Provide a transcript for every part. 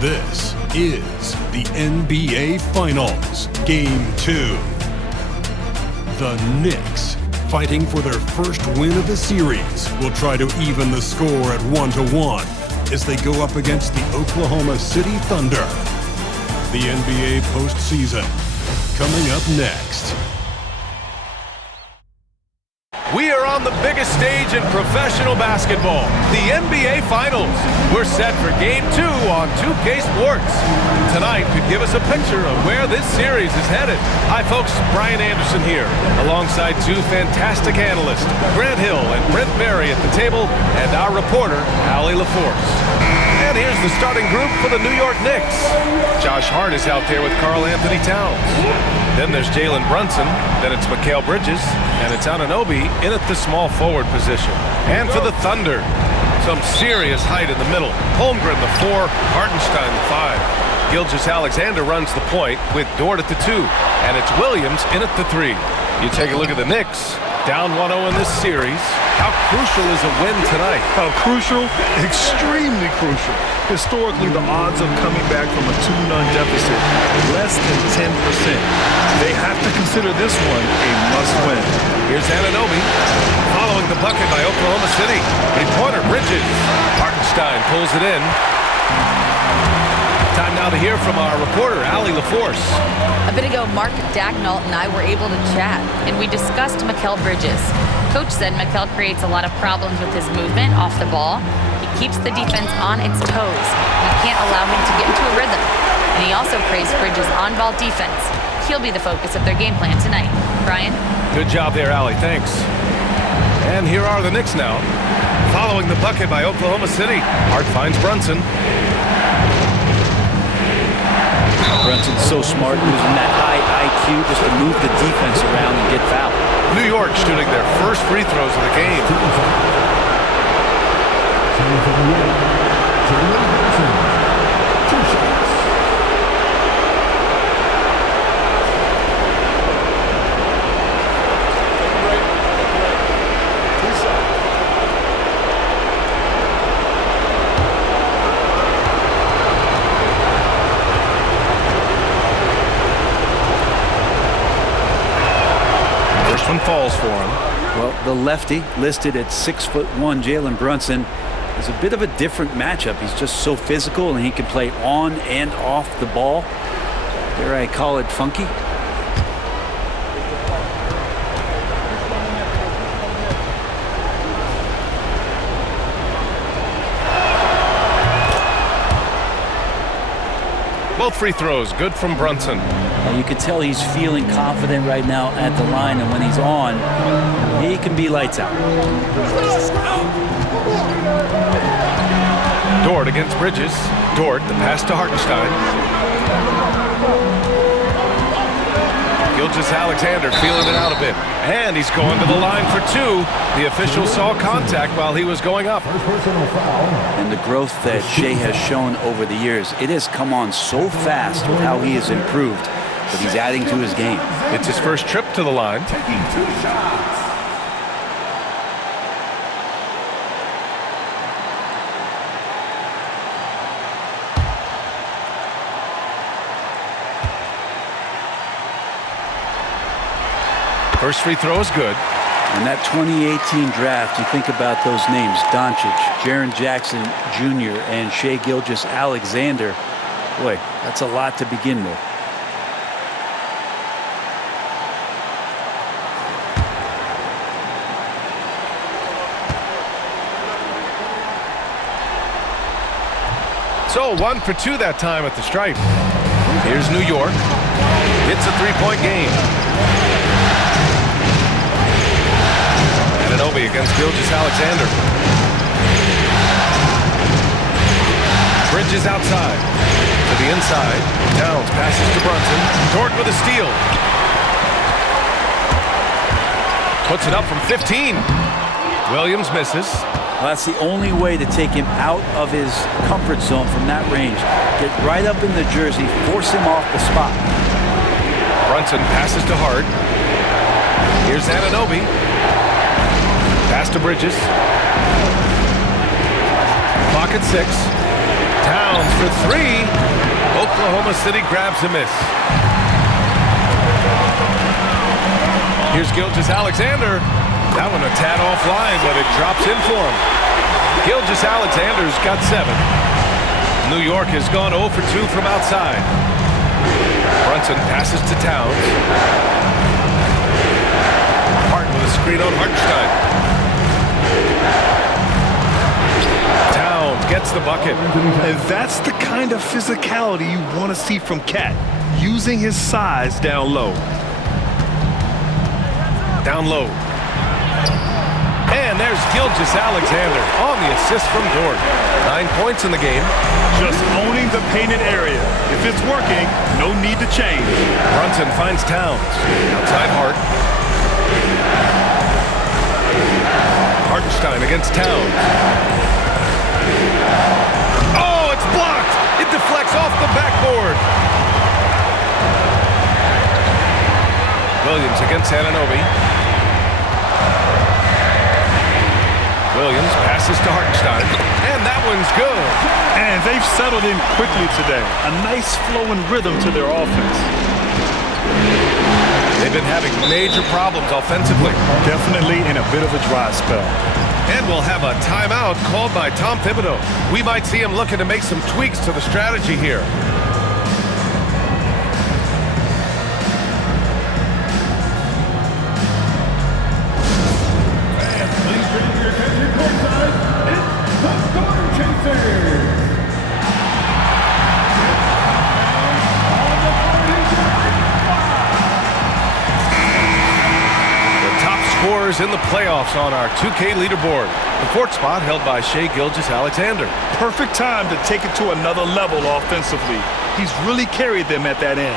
This is the NBA Finals, Game 2. The Knicks, fighting for their first win of the series, will try to even the score at 1-1 as they go up against the Oklahoma City Thunder. The NBA postseason, coming up next. We are on the biggest stage in professional basketball, the NBA Finals. We're set for Game 2 on 2K Sports. Tonight could give us a picture of where this series is headed. Hi folks, Brian Anderson here, alongside two fantastic analysts, Grant Hill and Brent Berry at the table, and our reporter, Allie LaForce. And here's the starting group for the New York Knicks. Josh Hart is out there with Karl Anthony Towns. Then there's Jalen Brunson, then it's Mikal Bridges, and it's Anunoby in at the small forward position. And for the Thunder, some serious height in the middle. Holmgren the 4, Hartenstein the 5. Gilgeous-Alexander runs the point with Dort at the 2, and it's Williams in at the 3. You take a look at the Knicks, down 1-0 in this series. How crucial is a win tonight? How crucial? Extremely crucial. Historically, the odds of coming back from a 2-0 deficit, less than 10%. They have to consider this one a must-win. Here's Anunoby, following the bucket by Oklahoma City. Three-pointer, Bridges. Hartenstein pulls it in. Time now to hear from our reporter, Allie LaForce. A bit ago, Mark Dagnall and I were able to chat, and we discussed Mikal Bridges. Coach said Mikal creates a lot of problems with his movement off the ball. He keeps the defense on its toes. You can't allow him to get into a rhythm. And he also praised Bridges' on-ball defense. He'll be the focus of their game plan tonight. Brian? Good job there, Allie. Thanks. And here are the Knicks now. Following the bucket by Oklahoma City. Hart finds Brunson. Brunson's so smart, using that high IQ just to move the defense around and get fouled. New York shooting their first free throws of the game. One falls for him. Well, the lefty, listed at 6'1", Jalen Brunson, is a bit of a different matchup. He's just so physical, and he can play on and off the ball. Dare I call it funky? Both free throws, good from Brunson. Well, you can tell he's feeling confident right now at the line, and when he's on, he can be lights out. Dort against Bridges. Dort, the pass to Hartenstein. Gilgeous-Alexander feeling it out a bit. And he's going to the line for 2. The official saw contact while he was going up. And the growth that Shea has shown over the years, it has come on so fast with how he has improved, but he's adding to his game. It's his first trip to the line. Taking 2 shots. First free throw is good. In that 2018 draft, you think about those names, Doncic, Jaren Jackson Jr., and Shea Gilgeous-Alexander. Boy, that's a lot to begin with. So 1 for 2 that time at the stripe. Here's New York. It's a 3-point game. Anunoby against Gilgeous-Alexander. Bridges outside. To the inside. Towns passes to Brunson. Dort with a steal. Puts it up from 15. Williams misses. Well, that's the only way to take him out of his comfort zone from that range. Get right up in the jersey, force him off the spot. Brunson passes to Hart. Here's Anunoby. Pass to Bridges. Clock at 6. Towns Towns for three. Oklahoma City grabs a miss. Here's Gilgeous-Alexander. That one a tad offline, but it drops in for him. Gilgeous-Alexander's got 7. New York has gone 0 for 2 from outside. Brunson passes to Towns. Hart with a screen on Hartenstein. Towns gets the bucket. And that's the kind of physicality you want to see from Cat, using his size down low. Down low. And there's Gilgeous-Alexander on the assist from Dort. 9 points in the game. Just owning the painted area. If it's working, no need to change. Brunson finds Towns. Outside Hart. Hartenstein against Towns. Oh, it's blocked! It deflects off the backboard. Williams against Anunoby. Williams passes to Hartenstein, and that one's good. And they've settled in quickly today. A nice flowing rhythm to their offense. They've been having major problems offensively. Definitely in a bit of a dry spell. And we'll have a timeout called by Tom Thibodeau. We might see him looking to make some tweaks to the strategy here. Scorers in the playoffs on our 2K leaderboard. The 4th spot held by Shai Gilgeous-Alexander. Perfect time to take it to another level offensively. He's really carried them at that end.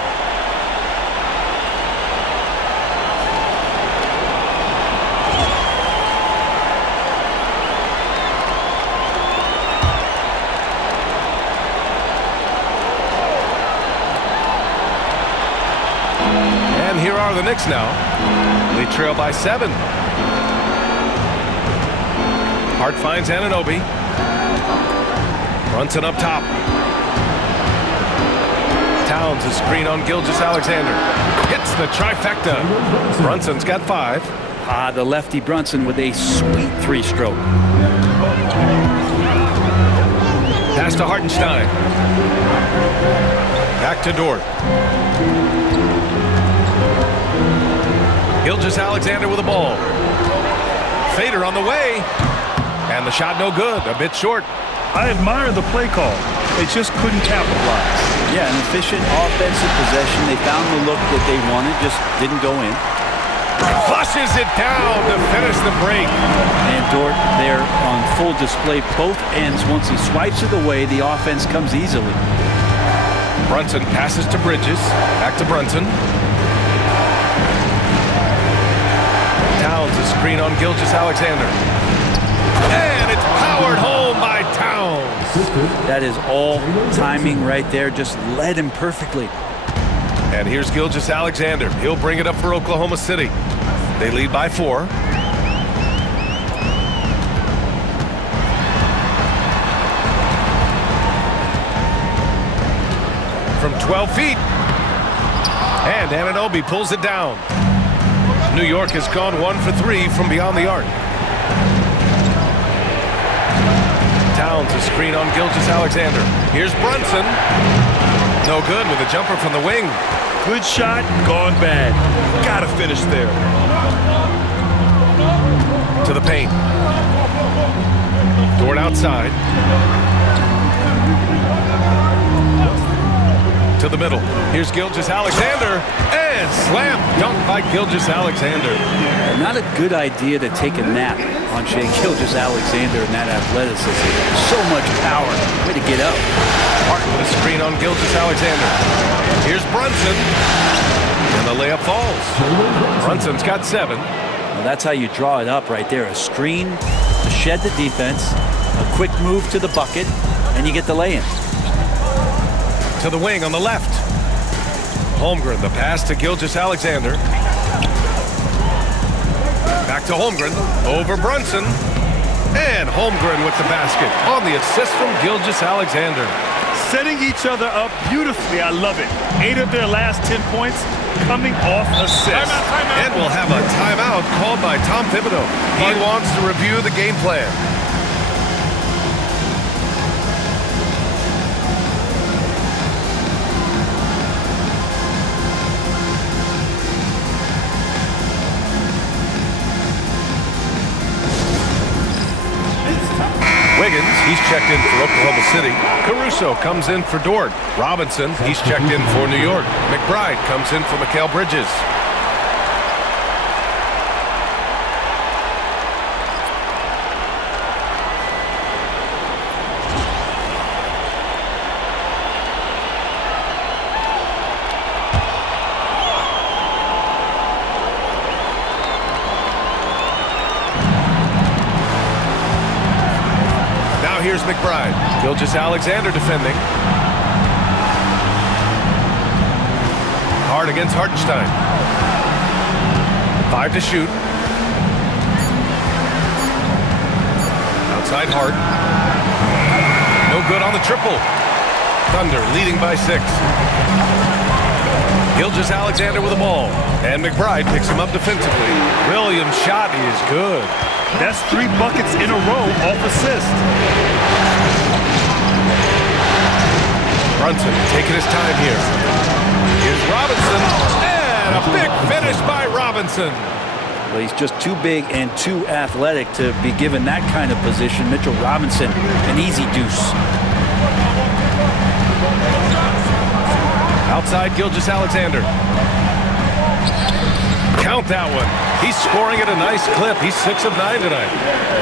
And here are the Knicks now. They trail by 7. Hart finds Anunoby. Brunson up top. Towns a screen on Gilgeous-Alexander. Hits the trifecta. Brunson's got 5. The lefty Brunson with a sweet 3-stroke. Pass to Hartenstein. Back to Dort. Gilgeous-Alexander with the ball. Fader on the way. And the shot no good. A bit short. I admire the play call. They just couldn't capitalize. Yeah, an efficient offensive possession. They found the look that they wanted, just didn't go in. Flushes it down to finish the break. And Dort there on full display, both ends. Once he swipes it away, the offense comes easily. Brunson passes to Bridges. Back to Brunson. Towns a screen on Gilgeous-Alexander. And it's powered home by Towns. That is all timing right there. Just led him perfectly. And here's Gilgeous-Alexander. He'll bring it up for Oklahoma City. They lead by 4. From 12 feet. And Anunoby pulls it down. New York has gone 1 for 3 from beyond the arc. Towns a screen on Gilgeous-Alexander. Here's Brunson. No good with a jumper from the wing. Good shot, gone bad. Gotta finish there. To the paint. Dort outside. To the middle. Here's Gilgeous-Alexander. And slam dunk by Gilgeous-Alexander. Not a good idea to take a nap on Shai Gilgeous-Alexander and that athleticism. So much power. Way to get up. Hart with a screen on Gilgeous-Alexander. Here's Brunson. And the layup falls. Brunson's got 7. Well, that's how you draw it up right there. A screen to shed the defense, a quick move to the bucket, and you get the lay-in. To the wing on the left. Holmgren, the pass to Gilgeous-Alexander. Back to Holmgren, over Brunson. And Holmgren with the basket on the assist from Gilgeous-Alexander. setting each other up beautifully. I love it. 8 of their last 10 points coming off assists. And we'll have a timeout called by Tom Thibodeau. He wants to review the game plan. Wiggins, he's checked in for Oklahoma City. Caruso comes in for Dort. Robinson, he's checked in for New York. McBride comes in for Mikal Bridges. Here's McBride. Gilgeous-Alexander defending. Hard against Hartenstein. 5 to shoot. Outside Hart. No good on the triple. Thunder leading by 6. Gilgeous-Alexander with the ball. And McBride picks him up defensively. Williams' shot is good. That's 3 buckets in a row off assist. Brunson taking his time here. Here's Robinson. And a big finish by Robinson. Well, he's just too big and too athletic to be given that kind of position. Mitchell Robinson, an easy deuce. Outside Gilgeous-Alexander. Count that one. He's scoring at a nice clip. He's 6 of 9 tonight.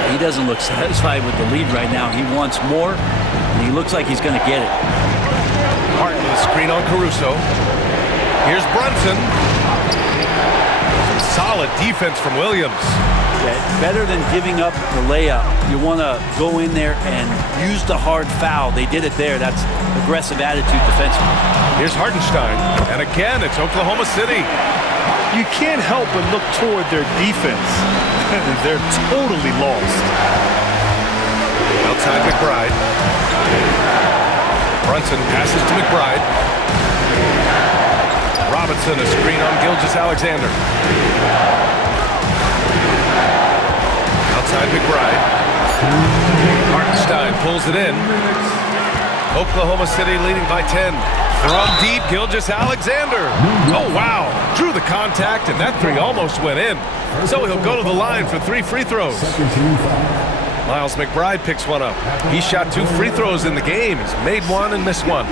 He doesn't look satisfied with the lead right now. He wants more, and he looks like he's going to get it. Harton with a screen on Caruso. Here's Brunson. Solid defense from Williams. Yeah, better than giving up the layup. You want to go in there and use the hard foul. They did it there. That's aggressive attitude defensively. Here's Hartenstein. And again, it's Oklahoma City. You can't help but look toward their defense. They're totally lost. Outside McBride. Brunson passes to McBride. Robinson, a screen on Gilgeous-Alexander. Outside McBride. Hartenstein pulls it in. Oklahoma City leading by 10. From deep, Gilgeous-Alexander. Oh, wow. Drew the contact, and that 3 almost went in. So he'll go to the line for 3 free throws. Miles McBride picks one up. He shot 2 free throws in the game. He's made 1 and missed 1.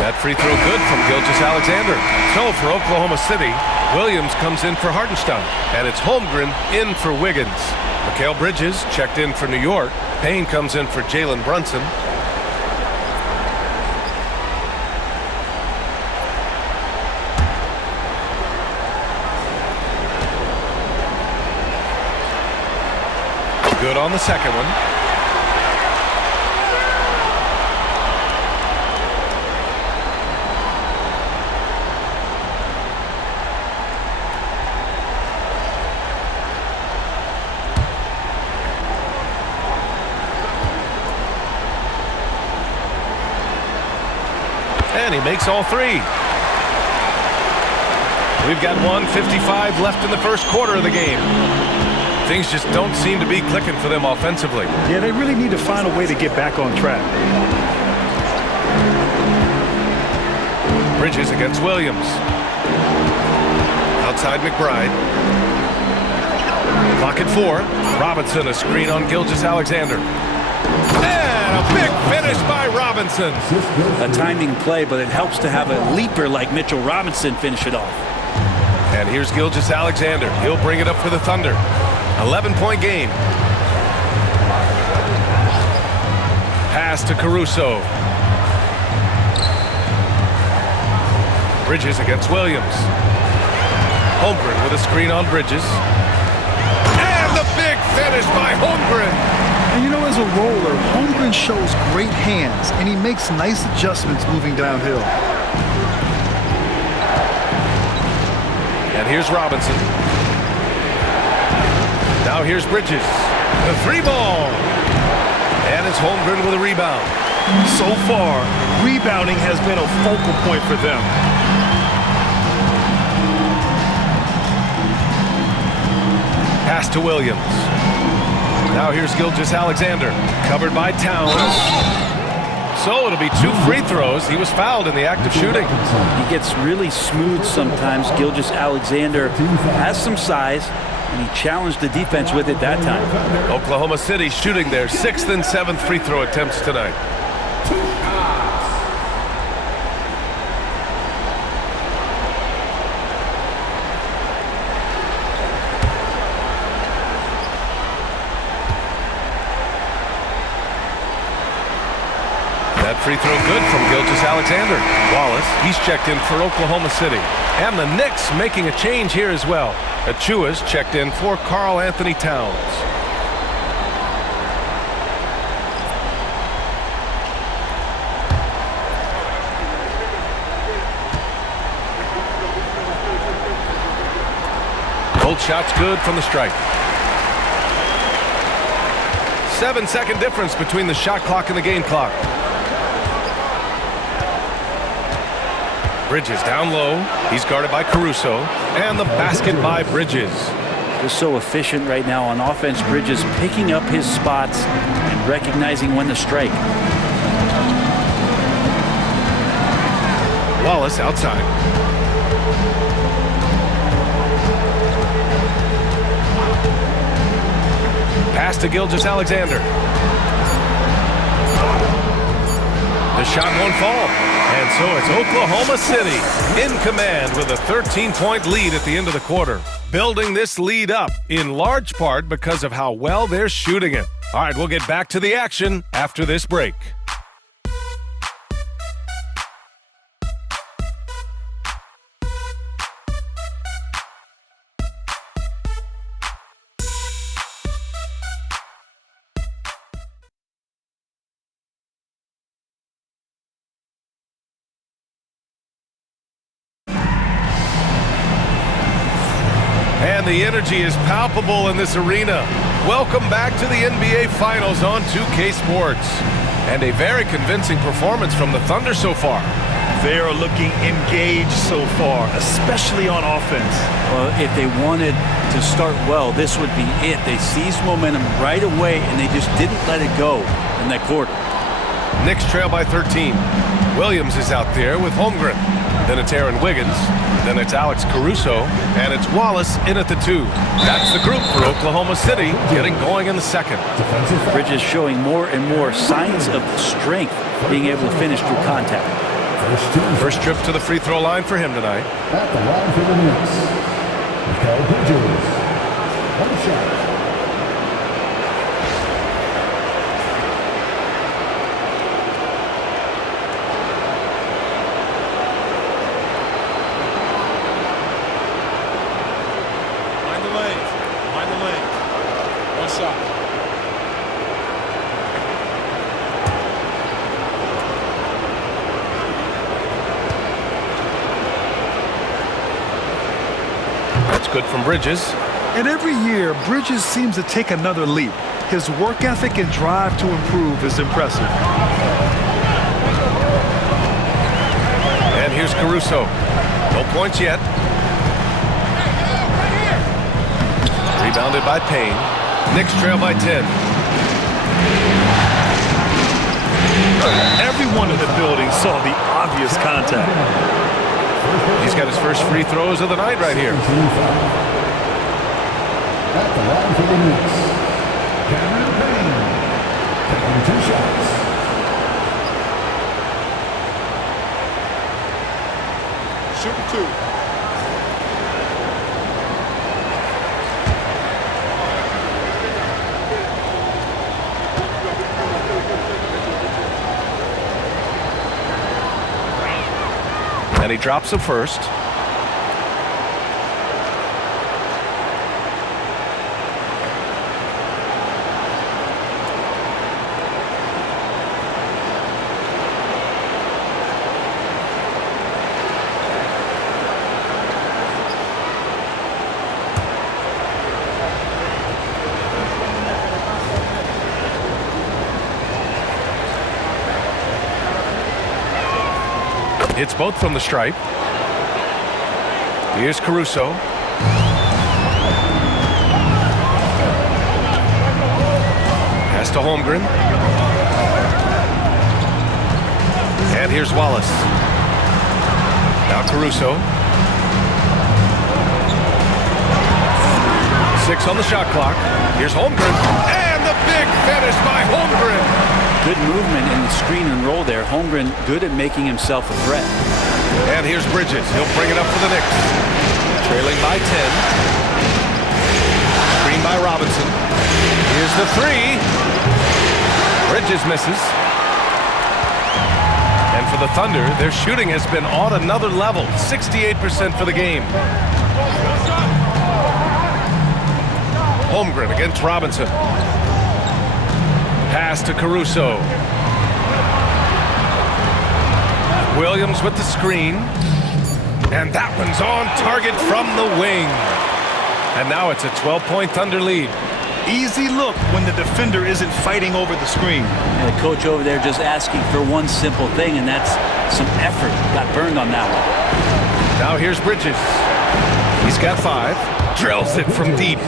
That free throw good from Gilgeous-Alexander. So for Oklahoma City, Williams comes in for Hartenstein. And it's Holmgren in for Wiggins. Mikal Bridges checked in for New York. Payne comes in for Jalen Brunson. Good on the second one. And he makes all 3. We've got 1:55 left in the first quarter of the game. Things just don't seem to be clicking for them offensively. Yeah, they really need to find a way to get back on track. Bridges against Williams. Outside McBride. Clock at 4. Robinson, a screen on Gilgeous-Alexander. And a big finish by Robinson. A timing play, but it helps to have a leaper like Mitchell Robinson finish it off. And here's Gilgeous-Alexander. He'll bring it up for the Thunder. 11-point game. Pass to Caruso. Bridges against Williams. Holmgren with a screen on Bridges. And the big finish by Holmgren. roller, Holmgren shows great hands, and he makes nice adjustments moving downhill. And here's Robinson. Now here's Bridges. The 3-ball. And it's Holmgren with a rebound. So far, rebounding has been a focal point for them. Pass to Williams. Now here's Gilgeous-Alexander. Covered by Towns. So it'll be 2 free throws. He was fouled in the act of shooting. He gets really smooth sometimes. Gilgeous-Alexander has some size, and he challenged the defense with it that time. Oklahoma City shooting their 6th and 7th free throw attempts tonight. That free throw good from Gilgeous-Alexander. Wallace, he's checked in for Oklahoma City. And the Knicks making a change here as well. Achua's checked in for Karl Anthony Towns. Both shots good from the stripe. 7-second difference between the shot clock and the game clock. Bridges down low. He's guarded by Caruso. And the basket by Bridges. Just so efficient right now on offense. Bridges picking up his spots and recognizing when to strike. Wallace outside. Pass to Gilgeous-Alexander. The shot won't fall. And so it's Oklahoma City in command with a 13-point lead at the end of the quarter. Building this lead up in large part because of how well they're shooting it. All right, we'll get back to the action after this break. And the energy is palpable in this arena. Welcome back to the NBA Finals on 2K Sports. And a very convincing performance from the Thunder so far. They are looking engaged so far, especially on offense. Well, if they wanted to start well, this would be it. They seized momentum right away, and they just didn't let it go in that quarter. Knicks trail by 13. Williams is out there with Holmgren. Then it's Aaron Wiggins. Then it's Alex Caruso. And it's Wallace in at the 2. That's the group for Oklahoma City getting going in the second. Bridges showing more and more signs of strength, being able to finish through contact. First trip to the free throw line for him tonight. At the line for the Knicks, Mikal Bridges. One shot. Good from Bridges. And every year, Bridges seems to take another leap. His work ethic and drive to improve is impressive. And here's Caruso. No points yet. Rebounded by Payne. Knicks trail by 10. Everyone in the building saw the obvious contact. He's got his first free throws of the night right here. At the line for the Knicks, Cameron Payne, taking 2 shots. Shooting 2. And he drops a first. Hits both from the stripe. Here's Caruso. Pass to Holmgren. And here's Wallace. Now Caruso. 6 on the shot clock. Here's Holmgren. And the big finish by Holmgren. Good movement in the screen and roll there. Holmgren good at making himself a threat. And here's Bridges. He'll bring it up for the Knicks. Trailing by 10. Screen by Robinson. Here's the 3. Bridges misses. And for the Thunder, their shooting has been on another level. 68% for the game. Holmgren against Robinson. Pass to Caruso. Williams with the screen. And that one's on target from the wing. And now it's a 12-point Thunder lead. Easy look when the defender isn't fighting over the screen. And the coach over there just asking for one simple thing, and that's some effort. Got burned on that one. Now here's Bridges. He's got 5. Drills it from deep.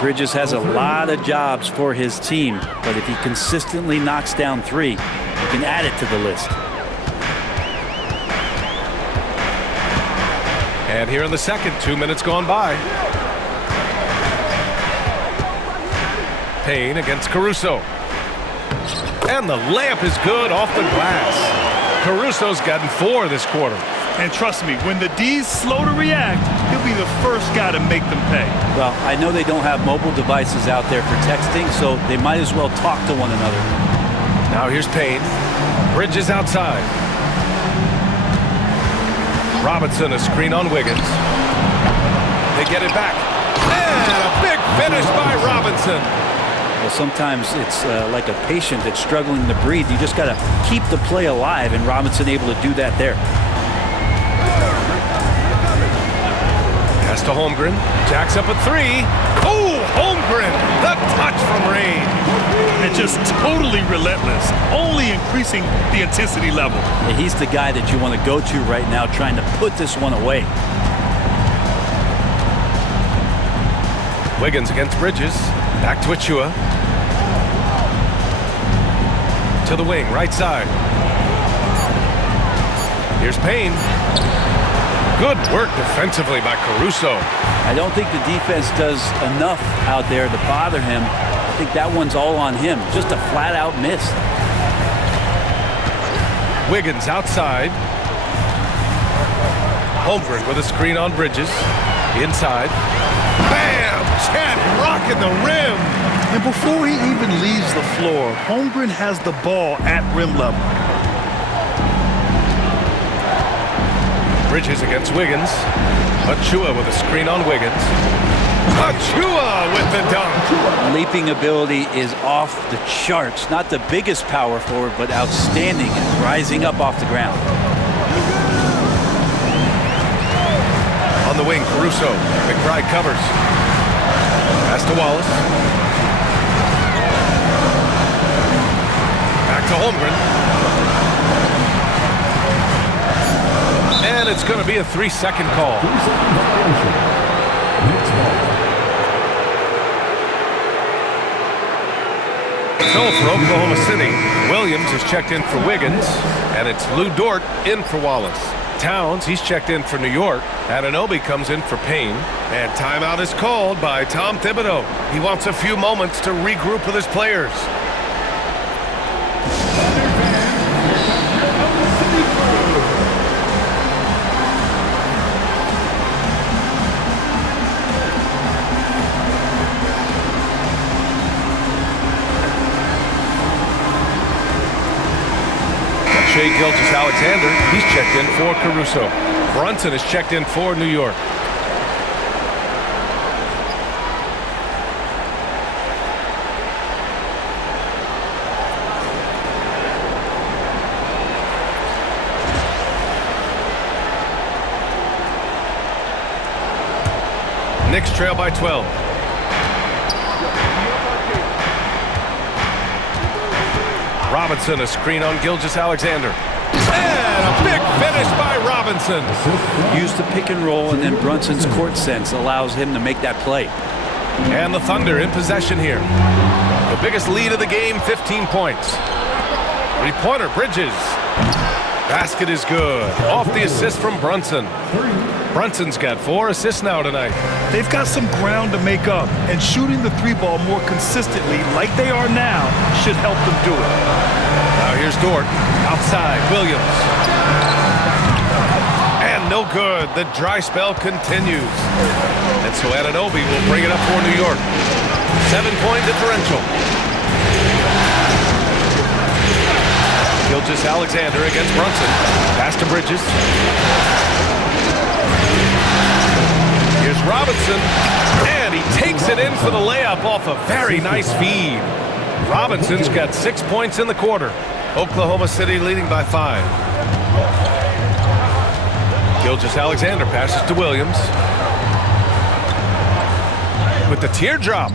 Bridges has a lot of jobs for his team, but if he consistently knocks down 3, he can add it to the list. And here in the second, 2 minutes gone by. Payne against Caruso. And the layup is good off the glass. Caruso's gotten 4 this quarter. And trust me, when the D's slow to react, he'll be the first guy to make them pay. Well, I know they don't have mobile devices out there for texting, so they might as well talk to one another. Now here's Payne. Bridges outside. Robinson, a screen on Wiggins. They get it back. And a big finish by Robinson. Well, sometimes it's like a patient that's struggling to breathe. You just got to keep the play alive, and Robinson able to do that there. Pass to Holmgren. Jacks up a 3. Oh, Holmgren, the touch from range. And just totally relentless, only increasing the intensity level. Yeah, he's the guy that you want to go to right now, trying to put this one away. Wiggins against Bridges. Back to Achua. To the wing, right side. Here's Payne. Good work defensively by Caruso. I don't think the defense does enough out there to bother him. I think that one's all on him. Just a flat-out miss. Wiggins outside. Holmgren with a screen on Bridges. Inside. Bam! Chad rocking the rim. And before he even leaves the floor, Holmgren has the ball at rim level. Bridges against Wiggins. Achua with a screen on Wiggins. Achua with the dunk. Leaping ability is off the charts. Not the biggest power forward, but outstanding and rising up off the ground. On the wing, Caruso. McBride covers. Pass to Wallace. Back to Holmgren. And it's going to be a 3-second call. 3-second violation. Knicks ball. So for Oklahoma City, Williams has checked in for Wiggins, and it's Lou Dort in for Wallace. Towns, he's checked in for New York. Anunoby comes in for Payne. And timeout is called by Tom Thibodeau. He wants a few moments to regroup with his players. Shai Gilgeous-Alexander, he's checked in for Caruso. Brunson is checked in for New York. Knicks trail by 12. Robinson, a screen on Gilgeous-Alexander. And a big finish by Robinson. Use the pick and roll, and then Brunson's court sense allows him to make that play. And the Thunder in possession here. The biggest lead of the game, 15 points. Three-pointer, Bridges. Basket is good. Off the assist from Brunson. Brunson's got 4 assists now tonight. They've got some ground to make up, and shooting the three ball more consistently like they are now should help them do it. Now here's Dort. Outside, Williams. And no good. The dry spell continues. And so Anunoby will bring it up for New York. 7-point differential. Gilgeous-Alexander against Brunson. Pass to Bridges. Here's Robinson. And he takes it in for the layup off a very nice feed. Robinson's got 6 points in the quarter. Oklahoma City leading by 5. Gilgeous-Alexander passes to Williams. With the teardrop.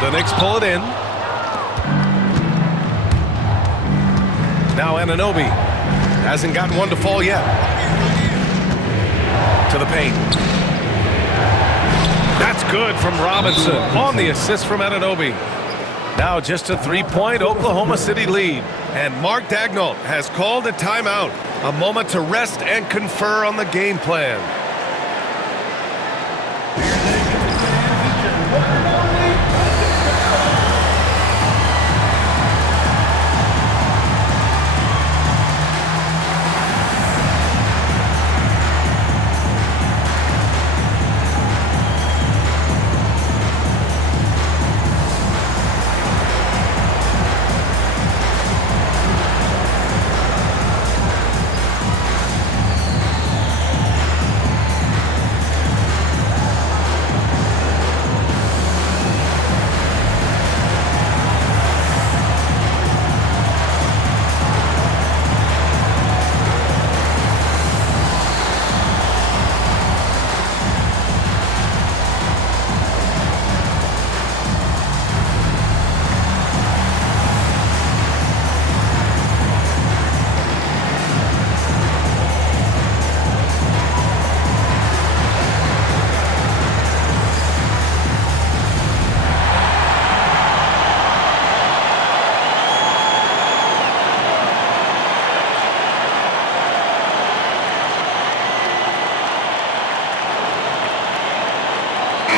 The Knicks pull it in. Now Anunoby hasn't gotten one to fall yet. To the paint. That's good from Robinson on the assist from Anunoby. Now just a 3-point Oklahoma City lead. And Mark Daigneault has called a timeout. A moment to rest and confer on the game plan.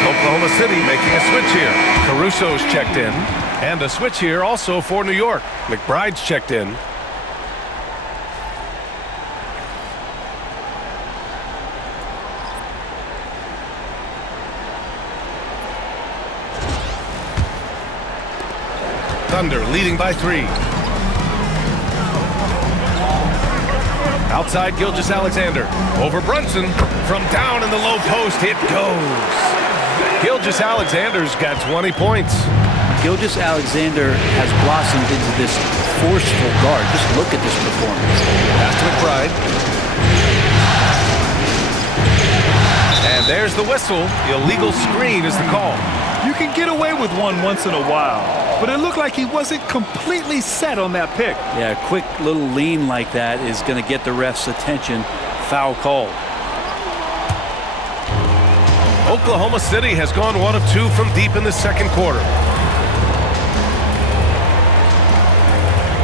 Oklahoma City making a switch here. Caruso's checked in. And a switch here also for New York. McBride's checked in. Thunder leading by 3. Outside Gilgeous-Alexander. Over Brunson. From down in the low post, it goes. Gilgeous-Alexander's got 20 points. Gilgeous-Alexander has blossomed into this forceful guard. Just look at this performance. Pass to McBride. And there's the whistle. Illegal screen is the call. You can get away with one once in a while, but it looked like he wasn't completely set on that pick. Yeah, a quick little lean like that is going to get the ref's attention. Foul call. Oklahoma City has gone 1 of 2 from deep in the second quarter.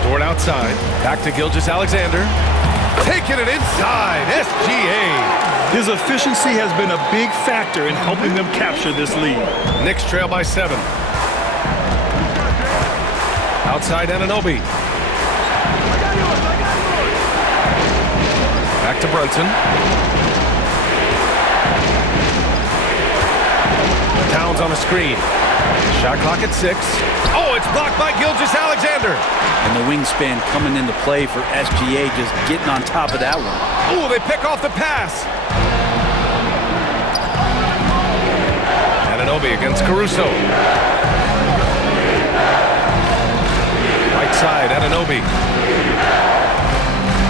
Dort outside. Back to Gilgeous-Alexander. Taking it inside. SGA. His efficiency has been a big factor in helping them capture this lead. Knicks trail by 7. Outside Anunoby. Back to Brunson. Towns on a screen. Shot clock at 6. Oh, it's blocked by Gilgeous-Alexander. And the wingspan coming into play for SGA, just getting on top of that one. Oh, they pick off the pass. Anunoby against Caruso. Right side, Anunoby.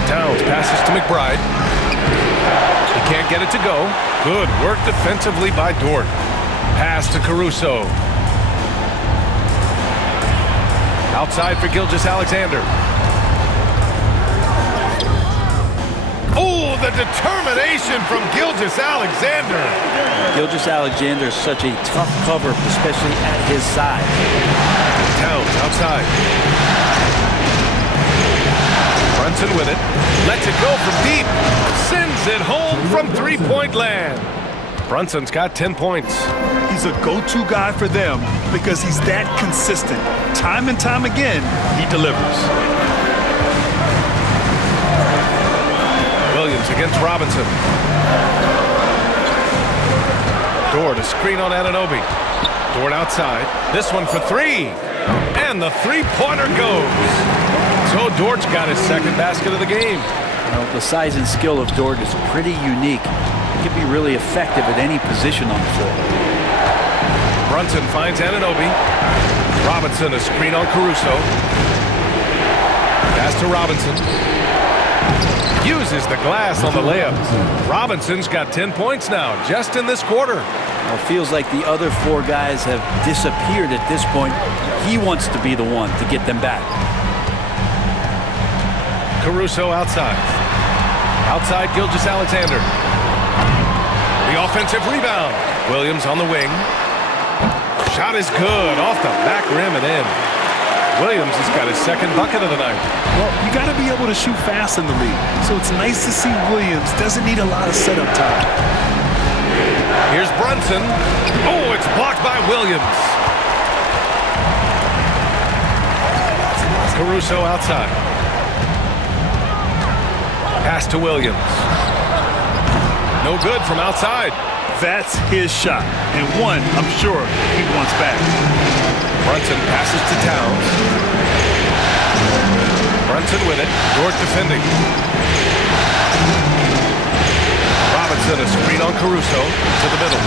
Towns passes to McBride. He can't get it to go. Good work defensively by Dort. Pass to Caruso. Outside for Gilgeous-Alexander. Oh, the determination from Gilgeous-Alexander. Gilgeous-Alexander is such a tough cover, especially at his size. Towns outside. Brunson with it. Lets it go from deep. Sends it home from three-point land. Brunson's got 10 points. He's a go-to guy for them because he's that consistent. Time and time again, he delivers. Williams against Robinson. Dort, a screen on Anunoby. Dort outside. This one for three. And the three-pointer goes. So Dort's got his second basket of the game. Well, the size and skill of Dort is pretty unique. He can be really effective at any position on the floor. Brunson finds Anunoby. Robinson, a screen on Caruso. Pass to Robinson. Uses the glass on the layup. Robinson's got 10 points now, just in this quarter. Well, it feels like the other four guys have disappeared at this point. He wants to be the one to get them back. Caruso outside. Outside Gilgeous-Alexander. The offensive rebound. Williams on the wing. Shot is good. Off the back rim and in. Williams has got his second bucket of the night. Well, you got to be able to shoot fast in the league. So it's nice to see Williams doesn't need a lot of setup time. Here's Brunson. Oh, it's blocked by Williams. Caruso outside. Pass to Williams. No good from outside. That's his shot. And one, I'm sure, he wants back. Brunson passes to Towns. Brunson with it. Dort defending. Robinson, a screen on Caruso to the middle.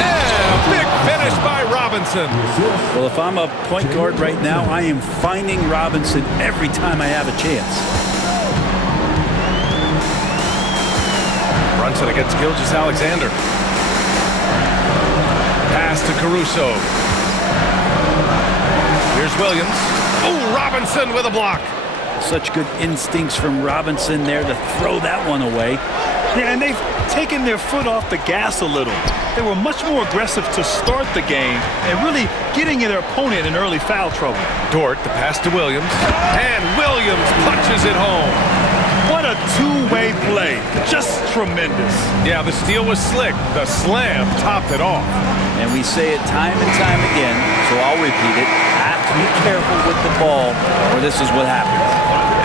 And a big finish by Robinson. Well, if I'm a point guard right now, I am finding Robinson every time I have a chance. Brunson against Gilgeous-Alexander. Pass to Caruso. Here's Williams. Oh, Robinson with a block. Such good instincts from Robinson there to throw that one away. Yeah, and they've taken their foot off the gas a little. They were much more aggressive to start the game and really getting their opponent in early foul trouble. Dort, the pass to Williams. And Williams punches it home. What a two-way play. Just tremendous. Yeah, the steal was slick. The slam topped it off. And we say it time and time again, so I'll repeat it. Have to be careful with the ball, or this is what happens.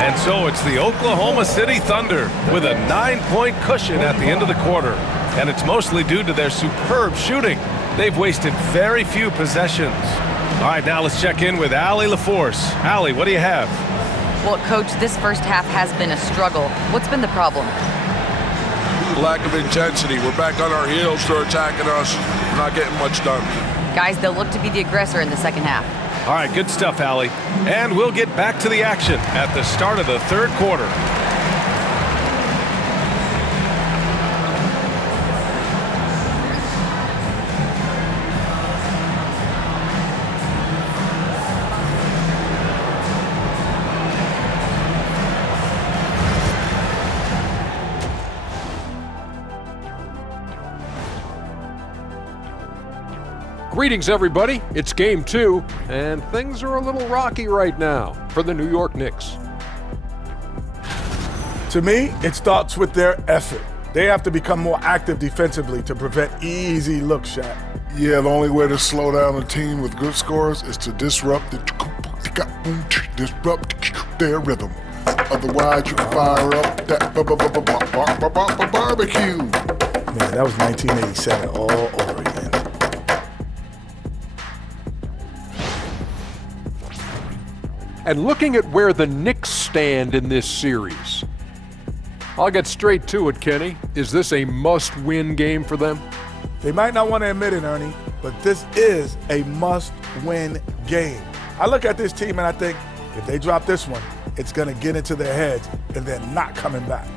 And so it's the Oklahoma City Thunder with a 9-point cushion at the end of the quarter. And it's mostly due to their superb shooting. They've wasted very few possessions. All right, now let's check in with Allie LaForce. Allie, what do you have? Well, Coach, this first half has been a struggle. What's been the problem? Lack of intensity. We're back on our heels. They're attacking us. We're not getting much done. Guys, they'll look to be the aggressor in the second half. All right, good stuff, Allie. And we'll get back to the action at the start of the third quarter. Greetings, everybody. It's game 2, and things are a little rocky right now for the New York Knicks. To me, it starts with their effort. They have to become more active defensively to prevent easy look shot. Yeah, the only way to slow down a team with good scores is to disrupt their rhythm. Otherwise, you can fire up that barbecue. Man, that was 1987 all over again. And looking at where the Knicks stand in this series, I'll get straight to it, Kenny. Is this a must-win game for them? They might not want to admit it, Ernie, but this is a must-win game. I look at this team and I think if they drop this one, it's going to get into their heads and they're not coming back.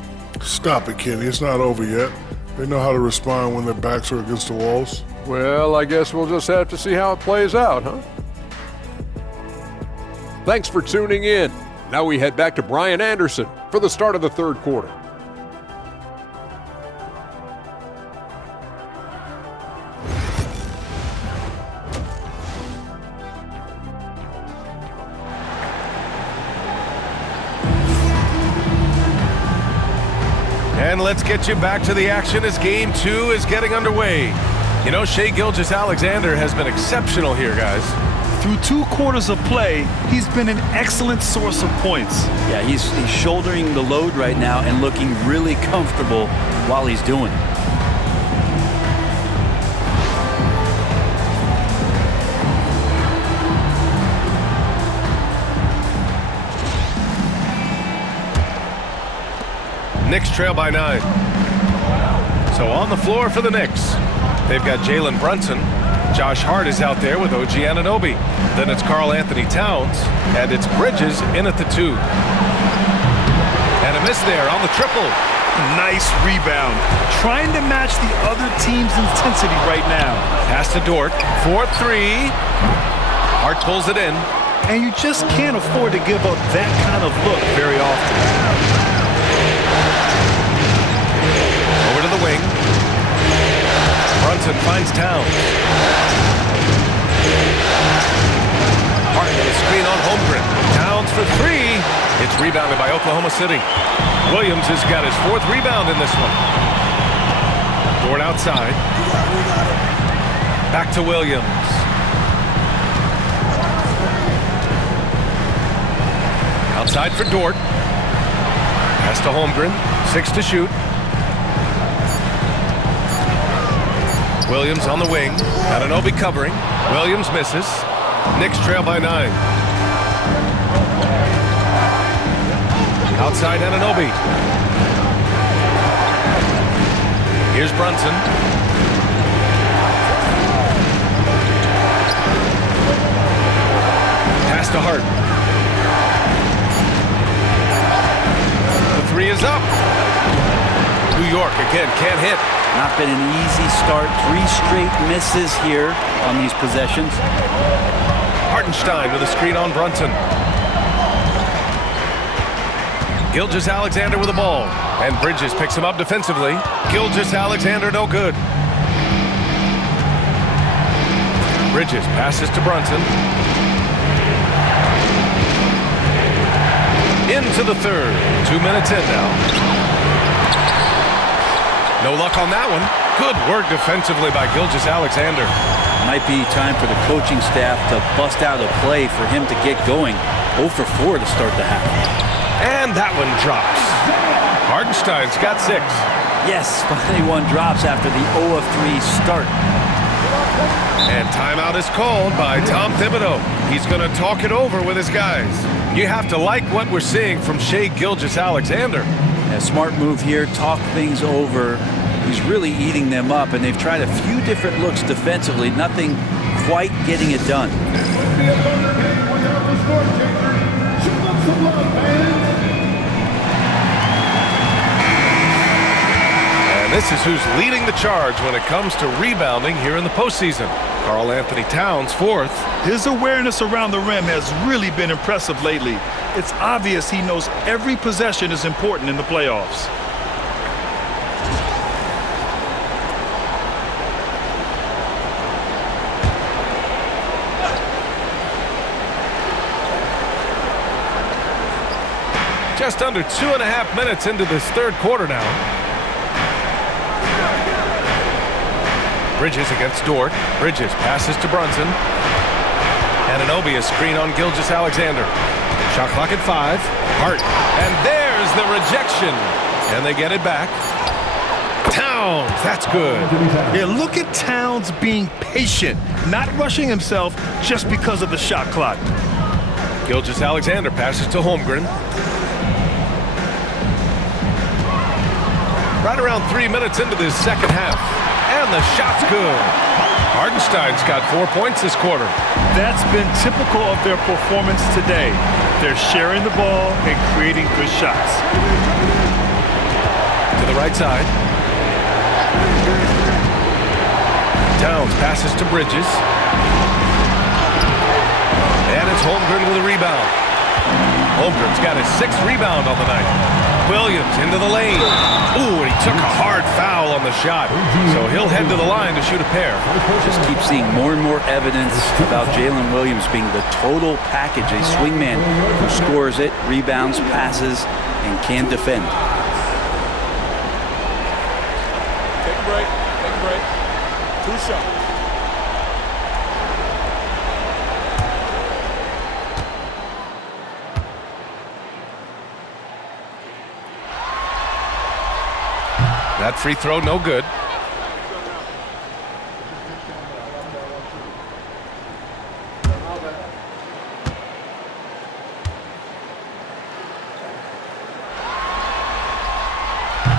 Stop it, Kenny. It's not over yet. They know how to respond when their backs are against the walls. Well, I guess we'll just have to see how it plays out, huh? Thanks for tuning in. Now we head back to Brian Anderson for the start of the third quarter. And let's get you back to the action as Game 2 is getting underway. You know, Shai Gilgeous-Alexander has been exceptional here, guys. Through 2 quarters of play, he's been an excellent source of points. Yeah, he's shouldering the load right now and looking really comfortable while he's doing it. Knicks trail by 9. So on the floor for the Knicks, they've got Jalen Brunson. Josh Hart is out there with OG Anunoby. Then it's Karl Anthony Towns, and it's Bridges in at the 2. And a miss there on the triple. Nice rebound. Trying to match the other team's intensity right now. Pass to Dort for 3. Hart pulls it in. And you just can't afford to give up that kind of look very often. Over to the wing. Brunson finds Towns. Hart with a screen on Holmgren. Towns for 3. It's rebounded by Oklahoma City. Williams has got his 4th rebound in this one. Dort outside. Back to Williams. Outside for Dort. Pass to Holmgren. 6 to shoot. Williams on the wing. Anunoby covering. Williams misses. Knicks trail by 9. Outside Anunoby. Here's Brunson. Pass to Hart. The 3 is up. New York again can't hit. Not been an easy start. 3 straight misses here on these possessions. Hartenstein with a screen on Brunson. Gilgeous-Alexander with the ball. And Bridges picks him up defensively. Gilgeous-Alexander no good. Bridges passes to Brunson. Into the 3rd. 2 minutes in now. No luck on that one. Good work defensively by Gilgeous-Alexander. Might be time for the coaching staff to bust out a play for him to get going. 0 for 4 to start the half. And that one drops. Hartenstein's got 6. Yes, finally one drops after the 0 of 3 start. And timeout is called by Tom Thibodeau. He's going to talk it over with his guys. You have to like what we're seeing from Shai Gilgeous-Alexander. A smart move here, talk things over. He's really eating them up, and they've tried a few different looks defensively, nothing quite getting it done. And this is who's leading the charge when it comes to rebounding here in the postseason. Karl Anthony Towns 4th. His awareness around the rim has really been impressive lately. It's obvious he knows every possession is important in the playoffs. Just under 2.5 minutes into this 3rd quarter now. Bridges against Dort. Bridges passes to Brunson. Anunoby is screen on Gilgeous-Alexander. Shot clock at 5. Hart. And there's the rejection. And they get it back. Towns. That's good. Yeah, look at Towns being patient, not rushing himself just because of the shot clock. Gilgeous-Alexander passes to Holmgren. Right around 3 minutes into this 2nd half. And the shot's good. Hartenstein's got 4 points this quarter. That's been typical of their performance today. They're sharing the ball and creating good shots. To the right side. Towns passes to Bridges. And it's Holmgren with a rebound. Holmgren's got his 6th rebound on the night. Williams into the lane. Ooh, and he took a hard foul on the shot. So he'll head to the line to shoot a pair. Just keep seeing more and more evidence about Jalen Williams being the total package, a swingman who scores it, rebounds, passes, and can defend. Too sharp. That free throw, no good.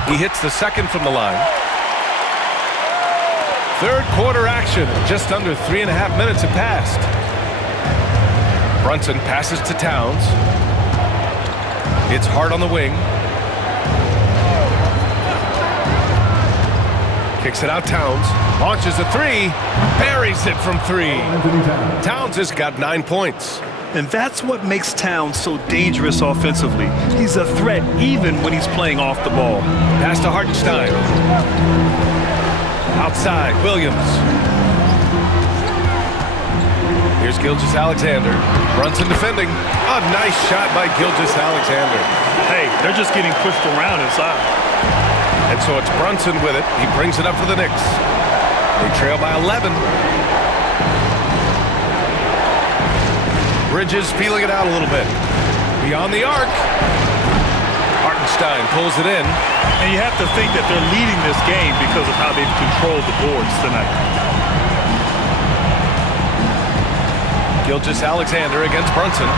He hits the second from the line. Third quarter action. Just under 3.5 minutes have passed. Brunson passes to Towns. It's Hart on the wing. Kicks it out, Towns. Launches a three. Buries it from three. Towns has got 9 points. And that's what makes Towns so dangerous offensively. He's a threat even when he's playing off the ball. Pass to Hartenstein. Outside, Williams. Here's Gilgeous-Alexander. Brunson defending. A nice shot by Gilgeous-Alexander. Hey, they're just getting pushed around inside. And so it's Brunson with it. He brings it up for the Knicks. They trail by 11. Bridges feeling it out a little bit. Beyond the arc. Hartenstein pulls it in. And you have to think that they're leading this game because of how they've controlled the boards tonight. Gilgeous-Alexander against Brunson.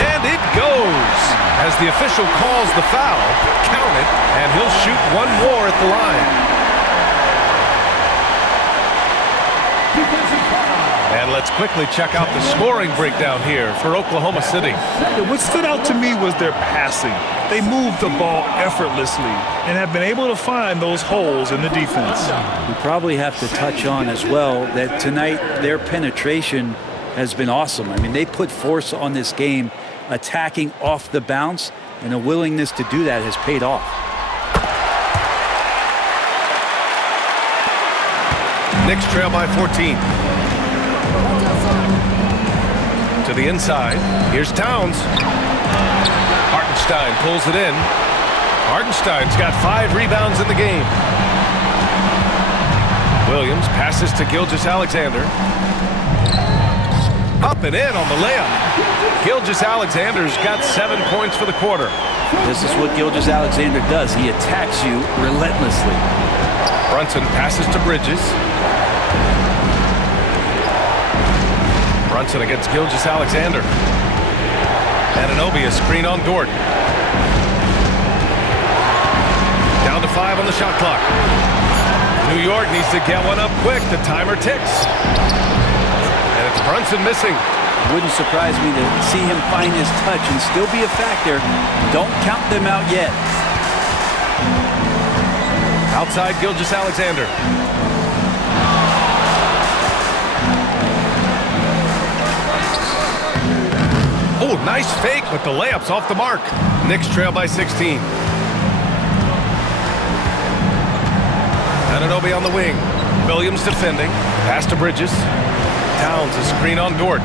And it goes. As the official calls the foul, count it, and he'll shoot one more at the line. And let's quickly check out the scoring breakdown here for Oklahoma City. What stood out to me was their passing. They moved the ball effortlessly and have been able to find those holes in the defense. We probably have to touch on as well that tonight their penetration has been awesome. I mean, they put force on this game, attacking off the bounce, and a willingness to do that has paid off. Knicks trail by 14. To the inside. Here's Towns. Hartenstein pulls it in. Hartenstein's got 5 rebounds in the game. Williams passes to Gilgeous-Alexander. Up and in on the layup. Gilgeous-Alexander's got 7 points for the quarter. This is what Gilgeous-Alexander does. He attacks you relentlessly. Brunson passes to Bridges. Brunson against Gilgeous-Alexander. Anunoby a screen on Dort. Down to 5 on the shot clock. New York needs to get one up quick. The timer ticks. And it's Brunson missing. It wouldn't surprise me to see him find his touch and still be a factor. Don't count them out yet. Outside Gilgeous-Alexander. Oh, nice fake, but the layup's off the mark. Knicks trail by 16. Anunoby on the wing. Williams defending. Pass to Bridges. Towns a screen on Dort.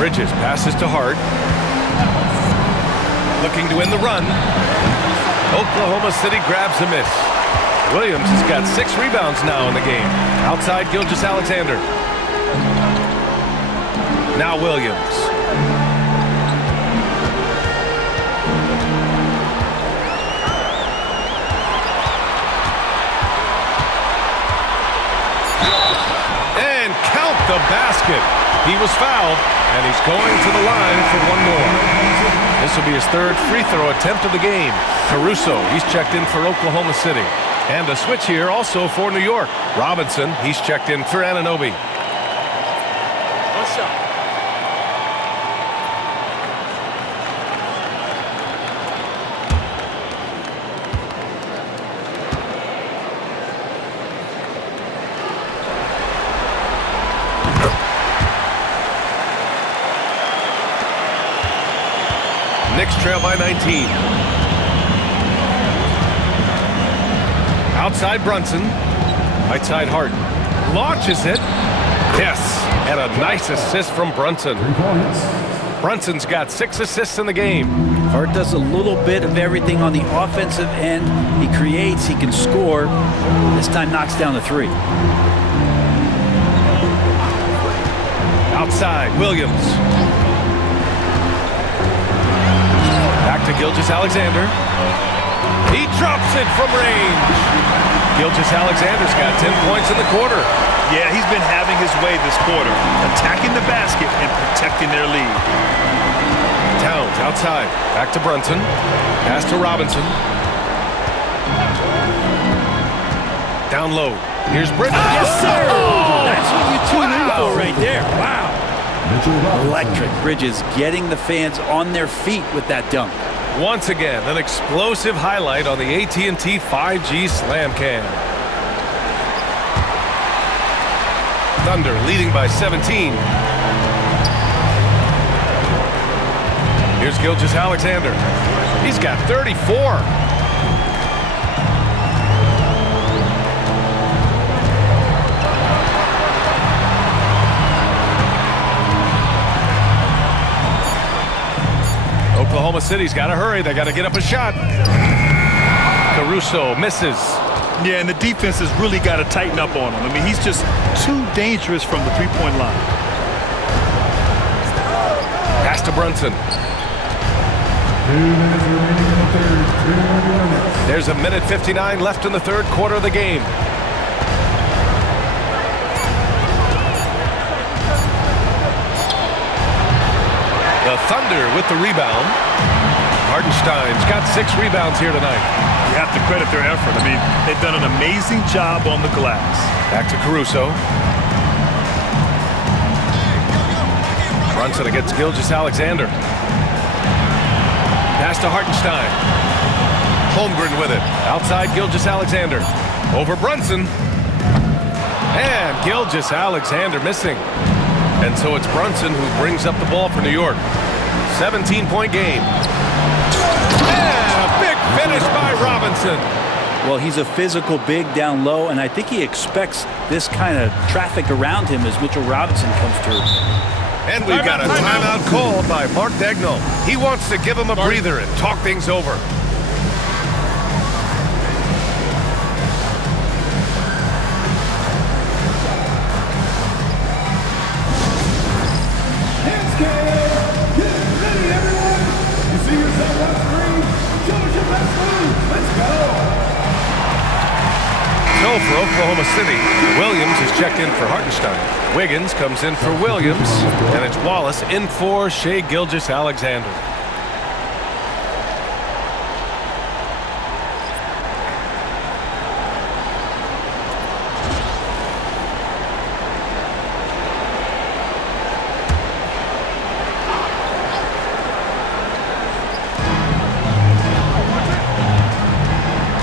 Bridges passes to Hart. Looking to win the run. Oklahoma City grabs a miss. Williams has got 6 rebounds now in the game. Outside Gilgeous-Alexander. Now Williams. And count the basket. He was fouled, and he's going to the line for one more. This will be his 3rd free throw attempt of the game. Caruso, he's checked in for Oklahoma City. And a switch here also for New York. Robinson, he's checked in for Anunoby. One shot. Knicks trail by 19. Outside Brunson. Right side Hart. Launches it. Yes. And a nice assist from Brunson. Brunson's got 6 assists in the game. Hart does a little bit of everything on the offensive end. He creates, he can score. This time knocks down the three. Outside, Williams. Back to Gilgeous-Alexander. He drops it from range. Gilgeous-Alexander's got 10 points in the quarter. Yeah, he's been having his way this quarter, attacking the basket and protecting their lead. Towns outside. Back to Brunson. Pass to Robinson. Down low. Here's Bridges. Yes, sir! That's what you tune in for right there. Wow. Electric. Bridges getting the fans on their feet with that dunk. Once again, an explosive highlight on the AT&T 5G Slam Cam. Thunder leading by 17. Here's Gilgeous-Alexander. He's got 34. Oklahoma City's got to hurry. They got to get up a shot. Caruso misses. Yeah, and the defense has really got to tighten up on him. I mean, he's just too dangerous from the three-point line. Pass to Brunson. 2 minutes remaining in the third. 2 minutes. There's a minute 59 left in the third quarter of the game. The Thunder with the rebound. Hartenstein's got 6 rebounds here tonight. You have to credit their effort. I mean, they've done an amazing job on the glass. Back to Caruso. Brunson against Gilgeous-Alexander. Pass to Hartenstein. Holmgren with it. Outside Gilgeous-Alexander. Over Brunson. And Gilgeous-Alexander missing. And so it's Brunson who brings up the ball for New York. 17-point game. And a big finish by Robinson. Well, he's a physical big down low, and I think he expects this kind of traffic around him as Mitchell Robinson comes through. And we've got a timeout called by Mark Daigneault. He wants to give him a breather and talk things over. So for Oklahoma City, Williams is checked in for Hartenstein. Wiggins comes in for Williams, and it's Wallace in for Shai Gilgeous-Alexander.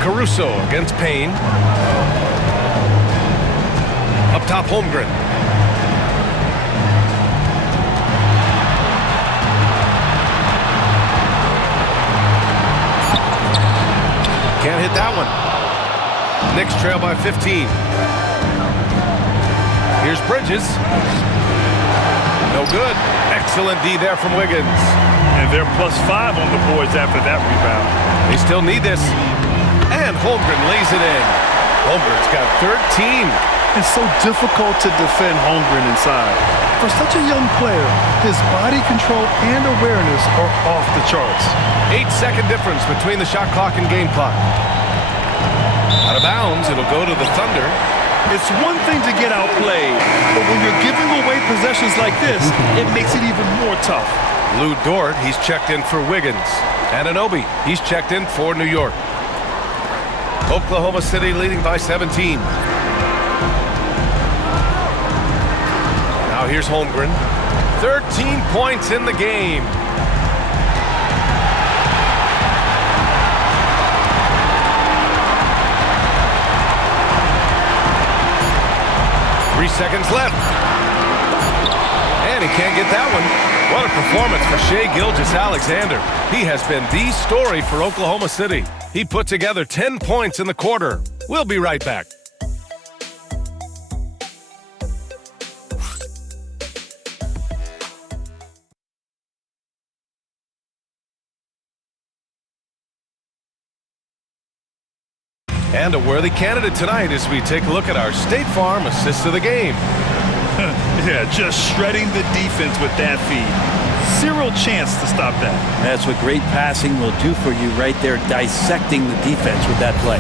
Caruso against Payne. Up top, Holmgren. Can't hit that one. Knicks trail by 15. Here's Bridges. No good. Excellent D there from Wiggins. And they're +5 on the boards after that rebound. They still need this. And Holmgren lays it in. Holmgren's got 13. It's so difficult to defend Holmgren inside. For such a young player, his body control and awareness are off the charts. 8-second difference between the shot clock and game clock. Out of bounds, it'll go to the Thunder. It's one thing to get outplayed, but when you're giving away possessions like this, it makes it even more tough. Lou Dort, he's checked in for Wiggins. Anunoby, he's checked in for New York. Oklahoma City leading by 17. Now here's Holmgren. 13 points in the game. Seconds left. And he can't get that one. What a performance for Shai Gilgeous-Alexander. He has been the story for Oklahoma City. He put together 10 points in the quarter. We'll be right back. And a worthy candidate tonight as we take a look at our State Farm assist of the game. Yeah, just shredding the defense with that feed. Zero chance to stop that. That's what great passing will do for you right there, dissecting the defense with that play.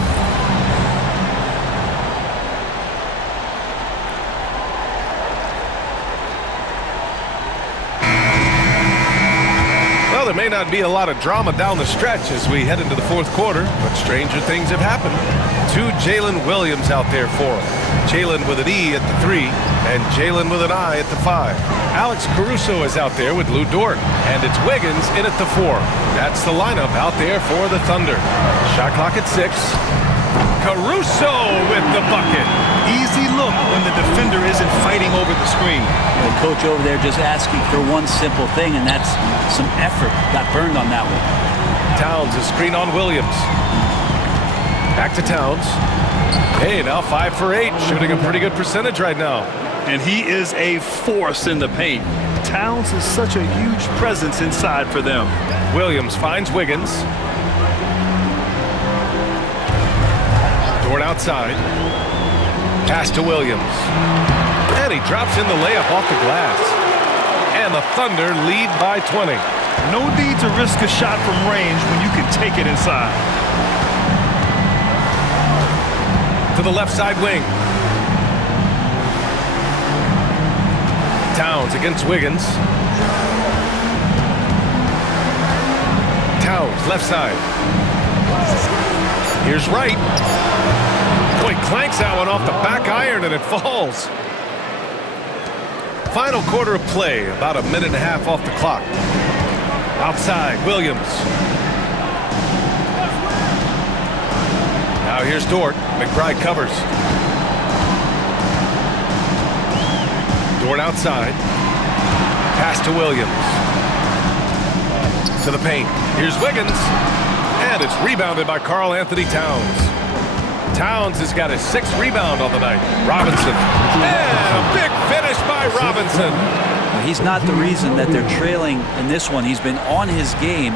Well, there may not be a lot of drama down the stretch as we head into the fourth quarter, but stranger things have happened. 2 Jalen Williams out there for him. Jalen with an E at the 3 and Jalen with an I at the 5. Alex Caruso is out there with Lou Dort, and it's Wiggins in at the 4. That's the lineup out there for the Thunder. Shot clock at 6. Caruso with the bucket. Easy look when the defender isn't fighting over the screen. The coach over there just asking for one simple thing, and that's some effort. Got burned on that one. Towns a screen on Williams. Back to Towns. Hey, now 5 for 8, shooting a pretty good percentage right now. And he is a force in the paint. Towns is such a huge presence inside for them. Williams finds Wiggins. Dort outside. Pass to Williams. And he drops in the layup off the glass. And the Thunder lead by 20. No need to risk a shot from range when you can take it inside. To the left side wing. Towns against Wiggins. Towns, left side. Here's Wright. Boy, clanks that one off the back iron and it falls. Final quarter of play, about a minute and a half off the clock. Outside, Williams. Now here's Dort. McBride covers. Dort outside. Pass to Williams. To the paint. Here's Wiggins. And it's rebounded by Karl Anthony Towns. Towns has got his 6th rebound on the night. Robinson. And a big finish by Robinson. He's not the reason that they're trailing in this one. He's been on his game.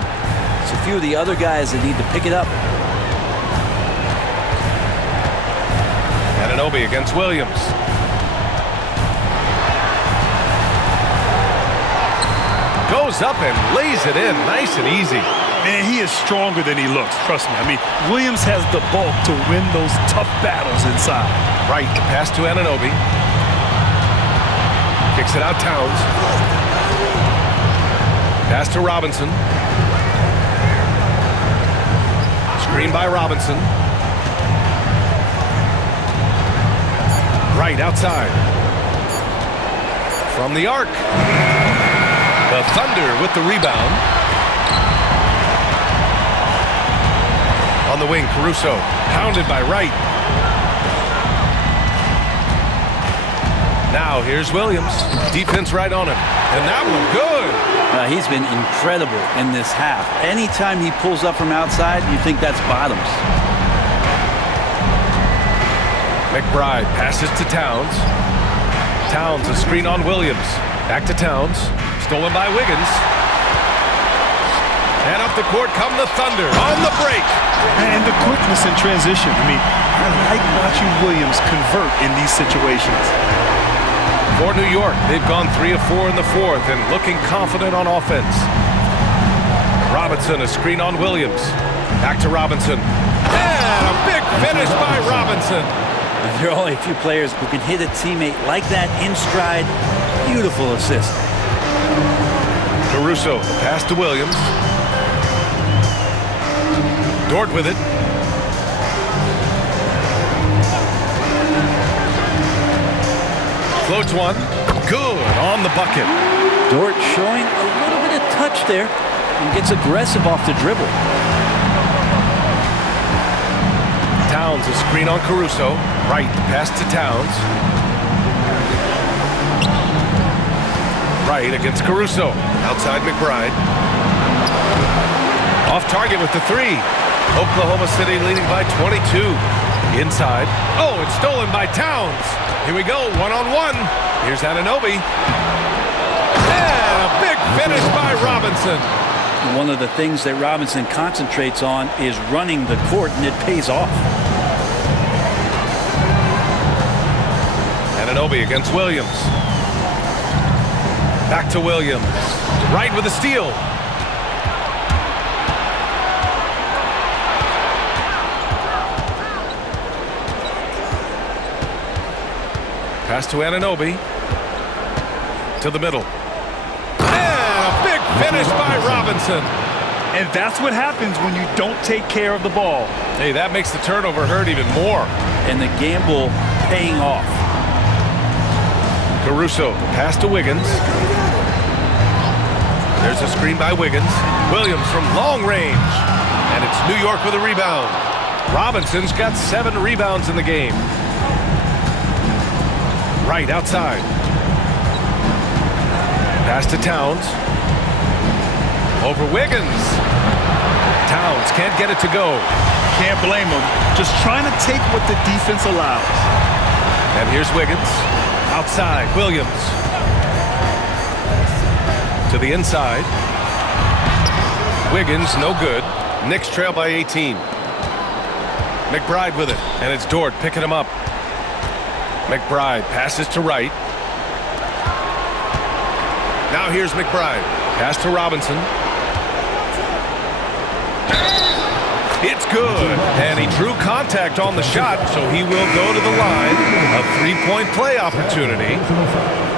It's a few of the other guys that need to pick it up. Anunoby against Williams. Goes up and lays it in nice and easy. Man, he is stronger than he looks. Trust me. I mean, Williams has the bulk to win those tough battles inside. Right, the pass to Anunoby. Kicks it out Towns. Pass to Robinson. Screen by Robinson. Right outside. From the arc. The Thunder with the rebound. On the wing, Caruso. Pounded by Wright. Now here's Williams. Defense right on him. And that one good. He's been incredible in this half. Anytime he pulls up from outside, you think that's bottoms. McBride passes to Towns. Towns a screen on Williams. Back to Towns. Stolen by Wiggins. And up the court come the Thunder on the break. And the quickness in transition. I mean, I like watching Williams convert in these situations. For New York, they've gone 3 of 4 in the fourth and looking confident on offense. Robinson a screen on Williams. Back to Robinson. And a big finish by Robinson. There are only a few players who can hit a teammate like that in stride. Beautiful assist. Caruso, the pass to Williams. Dort with it. Floats one. Good on the bucket. Dort showing a little bit of touch there and gets aggressive off the dribble. Towns a screen on Caruso. Right, pass to Towns. Right against Caruso. Outside McBride. Off target with the 3. Oklahoma City leading by 22. Inside. Oh, it's stolen by Towns. Here we go, one-on-one. Here's Anunoby. And a big finish by Robinson. One of the things that Robinson concentrates on is running the court, and it pays off. Anunoby against Williams. Back to Williams. Right with a steal. Pass to Anunoby. To the middle. And a big finish by Robinson. And that's what happens when you don't take care of the ball. Hey, that makes the turnover hurt even more. And the gamble paying off. Caruso, pass to Wiggins. There's a screen by Wiggins. Williams from long range. And it's New York with a rebound. Robinson's got 7 rebounds in the game. Right outside. Pass to Towns. Over Wiggins. Towns can't get it to go. Can't blame him. Just trying to take what the defense allows. And here's Wiggins. Outside, Williams. To the inside. Wiggins, no good. Knicks trail by 18. McBride with it, and it's Dort picking him up. McBride passes to Wright. Now here's McBride. Pass to Robinson. It's good. And he drew contact on the shot, so he will go to the line. A 3-point play opportunity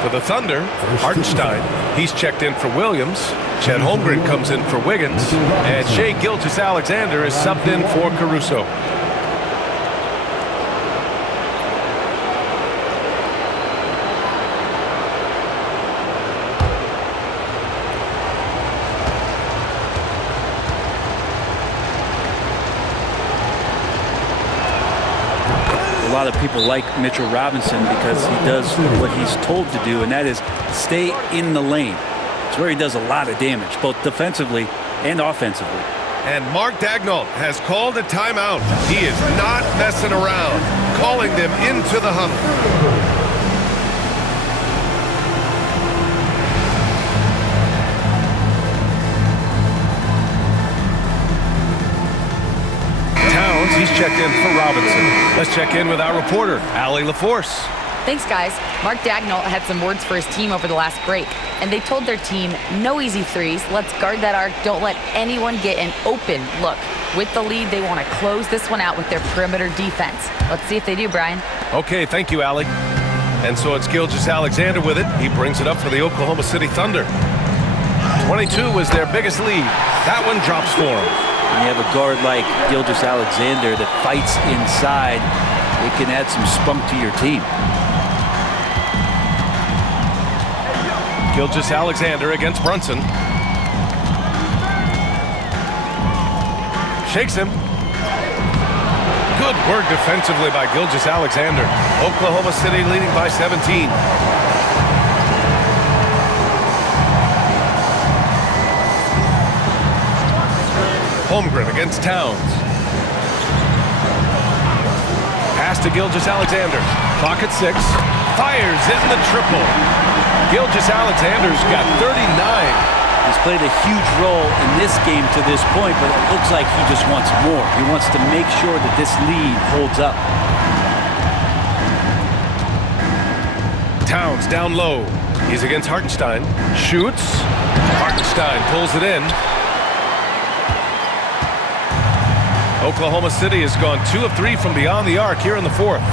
for the Thunder. Hartenstein, he's checked in for Williams. Chet Holmgren comes in for Wiggins. And Shai Gilgeous-Alexander is subbed in for Caruso. A lot of people like Mitchell Robinson because he does what he's told to do, and that is stay in the lane. It's where he does a lot of damage, both defensively and offensively. And Mark Daigneault has called a timeout. He is not messing around, calling them into the huddle. He's checked in for Robinson. Let's check in with our reporter, Allie LaForce. Thanks, guys. Mark Daigneault had some words for his team over the last break, and they told their team, no easy threes. Let's guard that arc. Don't let anyone get an open look. With the lead, they want to close this one out with their perimeter defense. Let's see if they do, Brian. Okay, thank you, Allie. And so it's Gilgeous-Alexander with it. He brings it up for the Oklahoma City Thunder. 22 was their biggest lead. That one drops for him. When you have a guard like Gilgeous-Alexander that fights inside, it can add some spunk to your team. Gilgeous-Alexander against Brunson. Shakes him. Good work defensively by Gilgeous-Alexander. Oklahoma City leading by 17. Holmgren against Towns. Pass to Gilgeous-Alexander. Clock at 6. Fires in the triple. Gilgeous-Alexander's got 39. He's played a huge role in this game to this point, but it looks like he just wants more. He wants to make sure that this lead holds up. Towns down low. He's against Hartenstein. Shoots. Hartenstein pulls it in. Oklahoma City has gone 2 of 3 from beyond the arc here in the 4th.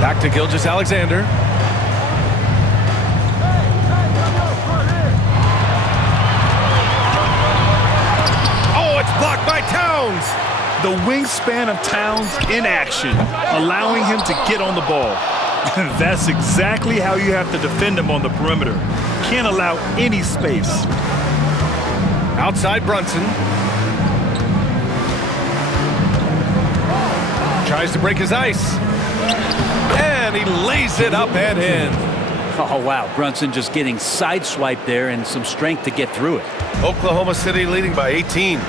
Back to Gilgeous-Alexander. Oh, it's blocked by Towns. The wingspan of Towns in action, allowing him to get on the ball. That's exactly how you have to defend him on the perimeter. Can't allow any space. Outside Brunson. Tries to break his ice. And he lays it up and in. Oh, wow. Brunson just getting sideswiped there and some strength to get through it. Oklahoma City leading by 18. 2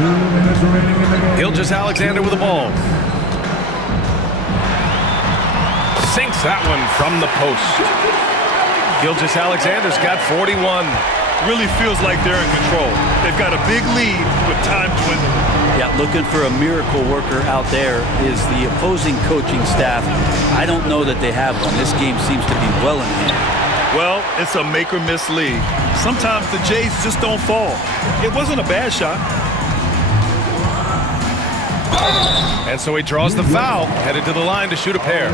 minutes remaining in the game. Gilgeous-Alexander with the ball. Sinks that one from the post. Gilgeous-Alexander's got 41. really feels like they're in control. They've got a big lead with time dwindling. Yeah, looking for a miracle worker out there is the opposing coaching staff. I don't know that they have one. This game seems to be well in hand. Well, it's a make or miss league. Sometimes the Jays just don't fall. It wasn't a bad shot. And so he draws the foul, headed to the line to shoot a pair.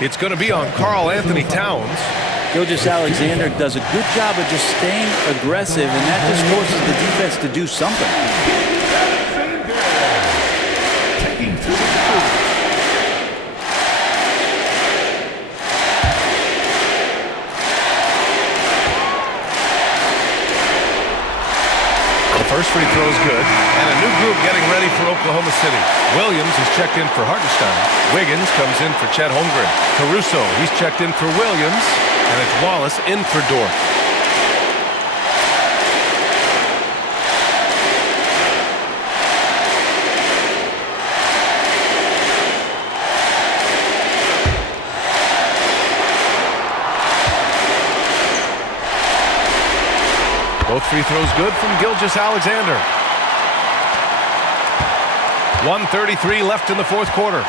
It's going to be on Karl Anthony Towns. Gilgeous-Alexander does a good job of just staying aggressive, and that just forces the defense to do something. First free throw is good, and a new group getting ready for Oklahoma City. Williams is checked in for Hartenstein. Wiggins comes in for Chet Holmgren. Caruso, he's checked in for Williams, and it's Wallace in for Dort. Both free throws good from Gilgeous-Alexander. 1:33 left in the fourth quarter.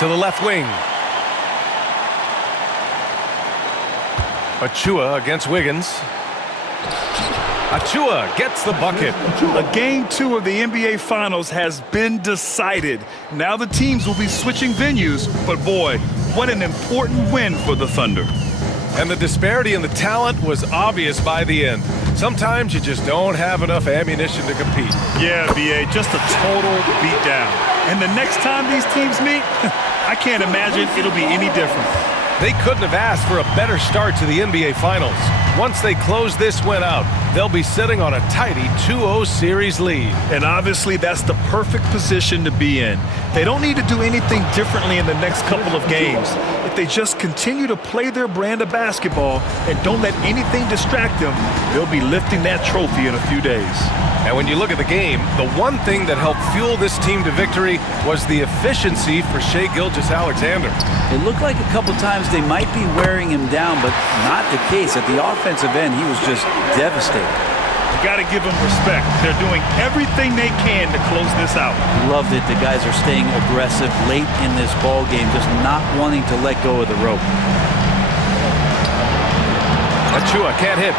To the left wing. Achua against Wiggins. Achua gets the bucket. Game 2 of the NBA Finals has been decided. Now the teams will be switching venues, but boy, what an important win for the Thunder. And the disparity in the talent was obvious by the end. Sometimes you just don't have enough ammunition to compete. Yeah, B.A., just a total beatdown. And the next time these teams meet, I can't imagine it'll be any different. They couldn't have asked for a better start to the NBA Finals. Once they close this win out, they'll be sitting on a tidy 2-0 series lead. And obviously that's the perfect position to be in. They don't need to do anything differently in the next couple of games. If they just continue to play their brand of basketball and don't let anything distract them, they'll be lifting that trophy in a few days. And when you look at the game, the one thing that helped fuel this team to victory was the efficiency for Shai Gilgeous-Alexander. It looked like a couple times they might be wearing him down, but not the case. At the offensive end, he was just devastating. You got to give them respect. They're doing everything they can to close this out. Loved it. The guys are staying aggressive late in this ball game, just not wanting to let go of the rope. Achua can't hit.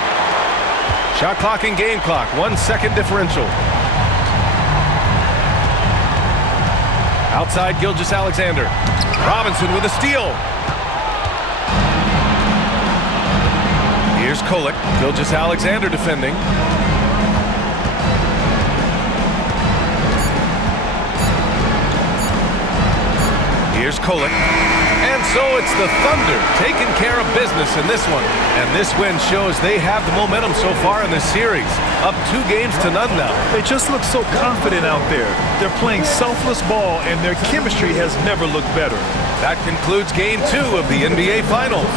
Shot clock and game clock, 1 second differential. Outside Gilgeous-Alexander. Robinson with a steal. Here's Kolek. Gilgeous-Alexander defending. Here's Kolek. And so it's the Thunder taking care of business in this one. And this win shows they have the momentum so far in this series. Up 2-0 now. They just look so confident out there. They're playing selfless ball, and their chemistry has never looked better. That concludes Game 2 of the NBA Finals.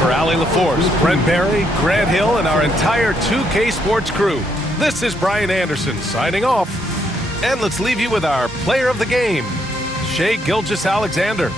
For Allie LaForce, Brent Barry, Grant Hill, and our entire 2K Sports crew, this is Brian Anderson signing off. And let's leave you with our player of the game, Shai Gilgeous-Alexander.